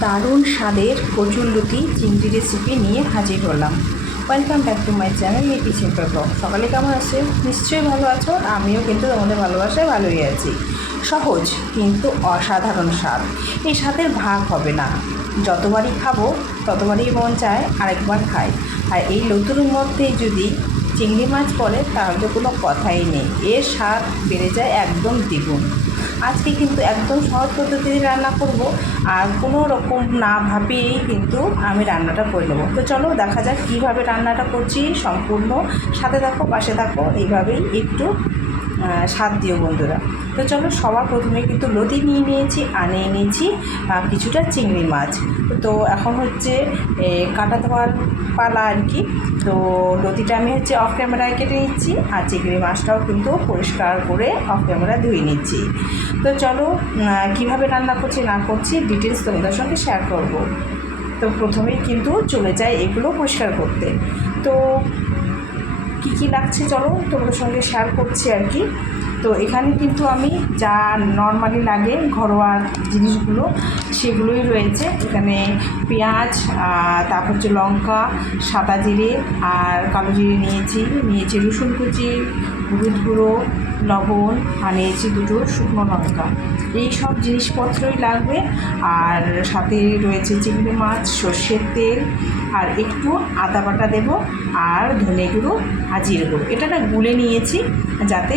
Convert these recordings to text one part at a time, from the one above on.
দারুণ স্বাদের কচুরলতি চিংড়ি রেসিপি নিয়ে হাজির হলাম। Welcome back to my channel লিপি সিম্পল ব্লগ। সকালে কেমন আছে? নিশ্চয়ই ভালো আছো। আমিও কিন্তু তোমাদের ভালোবাসায় ভালোই আছি। সহজ কিন্তু অসাধারণ স্বাদ। এই স্বাদের ভাগ হবে না। যতবারই খাবো ততবারই মন চায় আরেকবার খাই। আর এই লতুর মধ্যে যদি চিংড়ি মাছ পড়ে তাহলে তো কোনো কথাই নেই, এর স্বাদ বেড়ে যায় একদম দ্বিগুণ। আজকে কিন্তু একদম সহজ পদ্ধতিতে রান্না করব, আর কোনো রকম না ভাবেই কিন্তু আমি রান্নাটা করে নেবো। তো চলো দেখা যাক কীভাবে রান্নাটা করছি। সম্পূর্ণ সাথে থাকো, পাশে থাকো, এইভাবেই একটু স্বাদ দিও বন্ধুরা। তো চলো, সবার প্রথমে কিন্তু লতি নিয়ে নিয়েছি, আর নিয়ে নিয়েছি কিছুটা চিংড়ি মাছ। তো এখন হচ্ছে কাটা ধোয়ার পালা আর কি। তো লতিটা আমি হচ্ছে অফ ক্যামেরায় কেটে নিচ্ছি, আর চিংড়ি মাছটাও কিন্তু পরিষ্কার করে অফ ক্যামেরা ধুয়ে নিচ্ছি। তো চলো কীভাবে রান্না করছি না করছি ডিটেলস তোমাদের সঙ্গে শেয়ার করব। তো প্রথমেই কিন্তু চলে যাই এগুলো পরিষ্কার করতে। তো কী লাগছে চলো তোমাদের সঙ্গে শেয়ার করছি আর কি। তো এখানে কিন্তু আমি যা নর্মালি লাগে ঘরোয়া জিনিসগুলো সেগুলোই রয়েছে। এখানে পেঁয়াজ, তারপর হচ্ছে লঙ্কা, সাদা জিরে আর কালো জিরে নিয়েছি রসুন কুচি, হলুদ গুঁড়ো, লবণ, আর নিয়েছি দুটো শুকনো লঙ্কা। এই সব জিনিসপত্রই লাগবে। আর সাথে রয়েছে চিংড়ি মাছ, সর্ষের তেল, আর একটু আদা বাটা দেবো, আর ধনে গুঁড়ো আর জিরে গুঁড়ো। এটা না গুলে নিয়েছি যাতে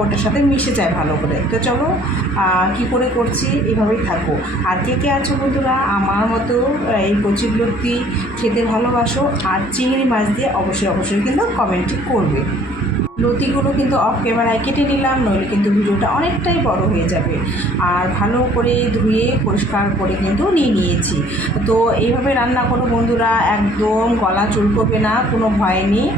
ওটার সাথে মিশে যায় ভালো করে। তো চলো কী করে করছি এভাবেই থাকো। আর কে কে আছো বন্ধুরা আমার মতো এই কচুরলতি খেতে ভালোবাসো আর চিংড়ি মাছ দিয়ে অবশ্যই কিন্তু কমেন্ট করবে। লতিগুলো কিন্তু অফ ক্যামেরায় কেটে নিলাম, নইলে কিন্তু ভিডিওটা অনেকটাই বড় হয়ে যাবে। আর ভালো করে ধুয়ে পরিষ্কার করে কিন্তু নিয়েছি। তো এইভাবে রান্না করো বন্ধুরা, একদম গলা চুলকবে না, কোনো ভয় নেই।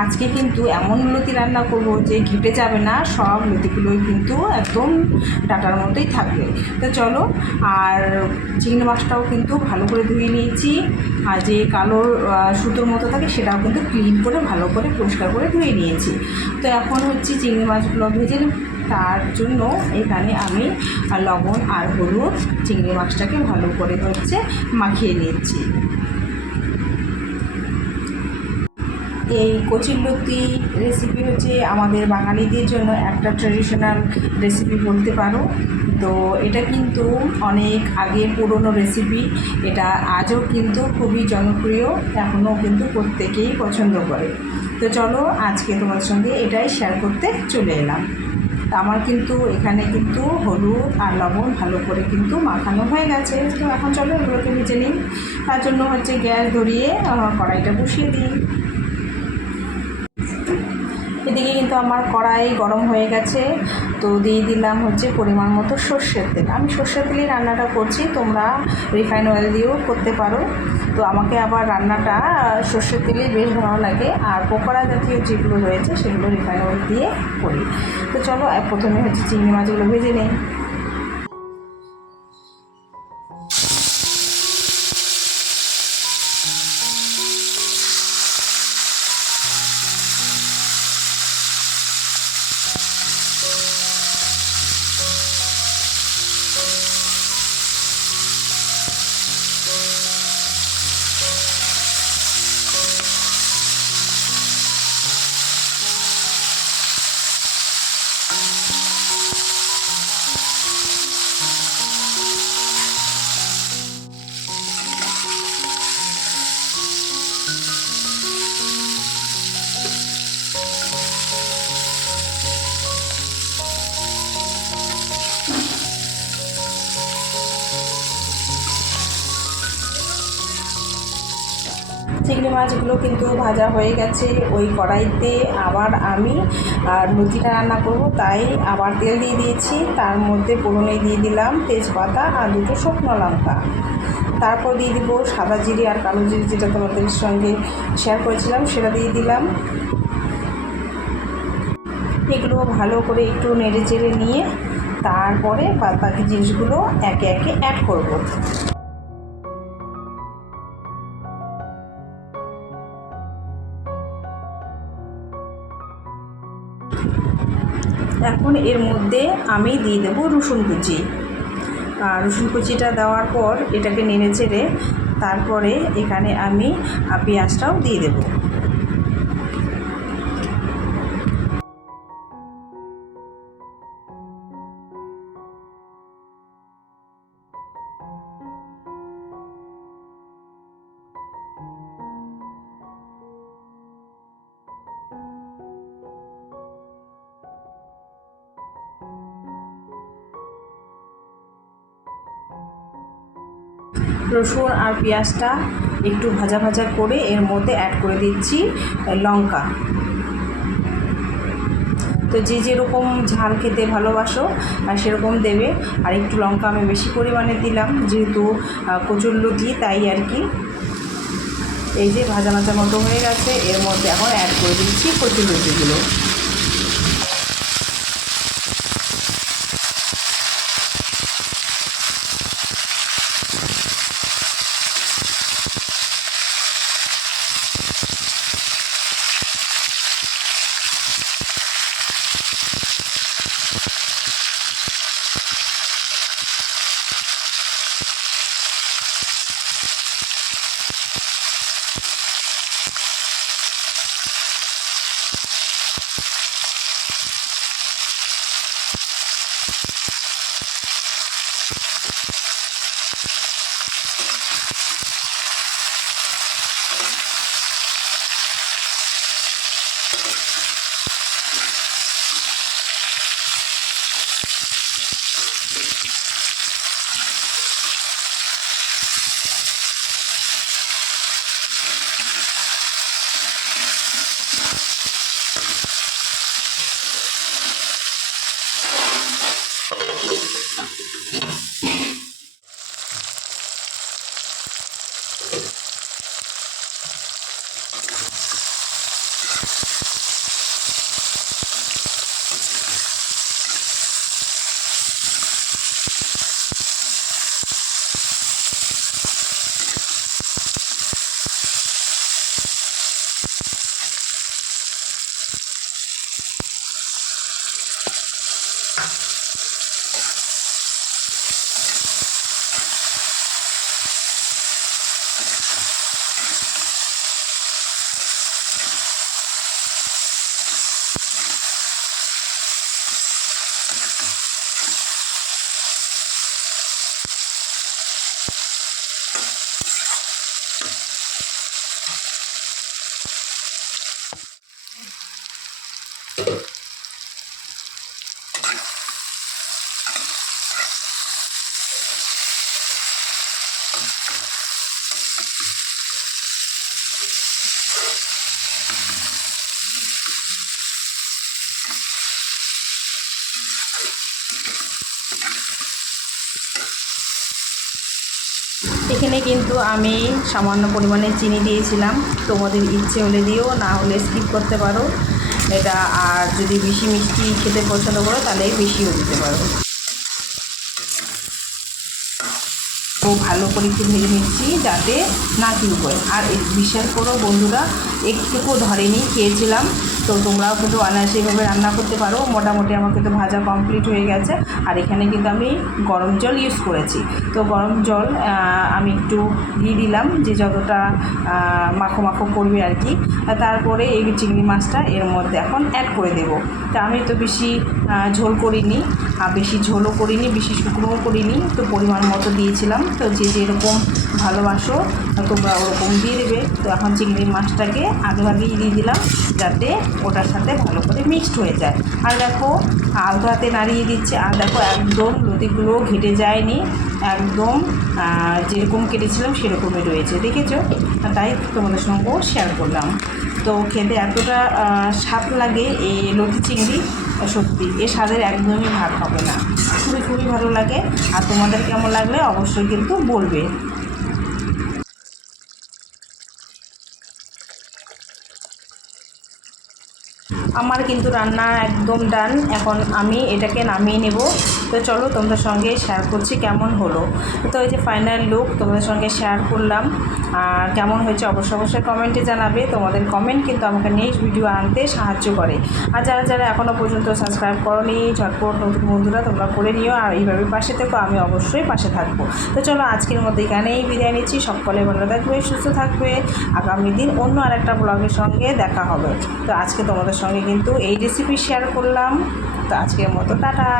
আজকে কিন্তু এমন লতি রান্না করব যে ঘেটে যাবে না, সব লতিগুলোই কিন্তু একদম ডাটার মতোই থাকবে। তো চলো, আর চিংড়ি মাছটাও কিন্তু ভালো করে ধুয়ে নিয়েছি, আর যে কালো সুতোর মতো থাকে সেটাও কিন্তু ক্লিন করে ভালো করে পরিষ্কার করে ধুয়ে নিয়েছি। তো এখন হচ্ছে চিংড়ি মাছগুলো ভেজে নেব। তার জন্য এখানে আমি লবণ আর হলুদ চিংড়ি মাছটাকে ভালো করে হচ্ছে মাখিয়ে নিচ্ছি। এই কচুরলতি রেসিপি হচ্ছে আমাদের বাঙালিদের জন্য একটা ট্র্যাডিশনাল রেসিপি বলতে পারো। তো এটা কিন্তু অনেক আগের পুরনো রেসিপি। এটা আজও কিন্তু খুবই জনপ্রিয়, এখনও কিন্তু প্রত্যেকেই পছন্দ করে। তো চলো আজকে তোমার সঙ্গে এটাই শেয়ার করতে চলে এলাম। আমার কিন্তু এখানে কিন্তু হলুদ আর লবণ ভালো করে কিন্তু মাখানো হয়ে গেছে। তো এখন চলো এগুলোকে ভেজে নিই। তার জন্য হচ্ছে গ্যাস ধরিয়ে কড়াইটা বসিয়ে দিই। এদিকে কিন্তু আমার কড়াই গরম হয়ে গেছে। তো দিয়ে দিলাম হচ্ছে পরিমাণ মতো সর্ষের তেল। আমি সর্ষের তেলেই রান্নাটা করছি, তোমরা রিফাইন অয়েল দিয়েও করতে পারো। তো আমাকে আবার রান্নাটা সর্ষের তেলেই বেশ ভালো লাগে, আর পকোড়া জাতীয় যেগুলো রয়েছে সেগুলো রিফাইন অয়েল দিয়ে করি। তো চলো প্রথমে হচ্ছে চিংড়ি মাছগুলো ভেজে নিই। চিংড়ি মাছগুলো কিন্তু ভাজা হয়ে গেছে। ওই কড়াইতে আবার আমি লতিটা রান্না করব, তাই আবার তেল দিয়ে দিয়েছি। তার মধ্যে ফোড়নে দিয়ে দিলাম তেজপাতা আর দুটো শুকনো লঙ্কা। তারপর দিয়ে দিব সাদা জিরে আর কালো জিরে, যেটা তোমাদের সঙ্গে শেয়ার করেছিলাম সেটা দিয়ে দিলাম। এগুলো ভালো করে একটু নেড়ে চেড়ে নিয়ে তারপরে বাকি জিনিসগুলো একে একে অ্যাড করব। এখন এর মধ্যে আমি দিয়ে দেবো রসুন কুচি। রসুন কুচিটা দেওয়ার পর এটাকে নেড়ে চেড়ে তারপরে এখানে আমি পেঁয়াজটাও দিয়ে দেবো। রসুন আর পেঁয়াজটা একটু ভাজা ভাজা করে এর মধ্যে অ্যাড করে দিচ্ছি লঙ্কা। তো যে যেরকম ঝাল খেতে ভালোবাসো সেরকম দেবে। আর একটু লঙ্কা আমি বেশি পরিমাণে দিলাম, যেহেতু কচুরলতি তাই আর কি। এই যে ভাজা ভাজা মতো হয়ে গেছে, এর মধ্যে এখন অ্যাড করে দিচ্ছি কচুরলতিগুলো। এখানে কিন্তু আমি সামান্য পরিমাণে চিনি দিয়েছিলাম, তোমাদের ইচ্ছে হলে দিও, না হলে স্কিপ করতে পারো এটা। আর যদি বেশি মিষ্টি খেতে পছন্দ করো তাহলে বেশিও দিতে পারো। তো ভালো করে একটু ভেজে নিচ্ছি যাতে না চুলকোয়। আর বিশ্বাস করো বন্ধুরা, একটুকু ধরেনি, খেয়েছিলাম। তো তোমরাও কিন্তু অনায়াসেভাবে রান্না করতে পারো। মোটামুটি আমার কিন্তু ভাজা কমপ্লিট হয়ে গেছে। আর এখানে কিন্তু আমি গরম জল ইউজ করেছি। তো গরম জল আমি একটু দিয়ে দিলাম, যে যতটা মাখো মাখো করবে আর কি। তারপরে এই চিংড়ি মাছটা এর মধ্যে এখন অ্যাড করে দেবো। তা আমি তো বেশি ঝোল করিনি, আর বেশি ঝোলও করিনি, বেশি শুকনোও করিনি। তো পরিমাণ মতো দিয়েছিলাম। তো যে যেরকম ভালোবাসো তোমরা ওরকম দিয়ে দেবে। তো এখন চিংড়ি মাছটাকে আগেভাগেই দিয়ে দিলাম, যাতে ওটার সাথে ভালো করে মিক্সড হয়ে যায়। আর দেখো আলতো হাতে নাড়িয়ে দিচ্ছে। আর দেখো একদম লতিগুলো ঘেটে যায়নি, একদম যেরকম কেটেছিলাম সেরকমই রয়েছে, দেখেছো? তাই তোমাদের সঙ্গেও শেয়ার করলাম। তো খেতে এতটা স্বাদ লাগে এই লতি চিংড়ি, সত্যি এর স্বাদের একদমই ভাগ হবে না। খুবই খুবই ভালো লাগে। আর তোমাদের কেমন লাগলে অবশ্যই কিন্তু বলবে। আমার কিন্তু রান্না একদম ডান। এখন আমি এটাকে নামিয়ে নেব। তো চলো তোমাদের সঙ্গে শেয়ার করছি কেমন হলো। তো এই যে ফাইনাল লুক তোমাদের সঙ্গে শেয়ার করলাম। আর কেমন হয়েছে অবশ্যই কমেন্টে জানাবে। তোমাদের কমেন্ট কিন্তু আমাকে নেক্সট ভিডিও আনতে সাহায্য করে। আর যারা যারা এখনও পর্যন্ত সাবস্ক্রাইব করোনি ঝটপট নতুন বন্ধুরা তোমরা করে নিও। আর এইভাবে পাশে থেকো, আমি অবশ্যই পাশে থাকবো। তো চলো আজকের মধ্যে এখানেই বিদায় নিচ্ছি। সকলে ভালো থাকবে, সুস্থ থাকবে। আগামী দিন অন্য আরেকটা ব্লগের সঙ্গে দেখা হবে। তো আজকে তোমাদের সঙ্গে কিন্তু এই রেসিপি শেয়ার করলাম। তো আজকের মতো টাটা।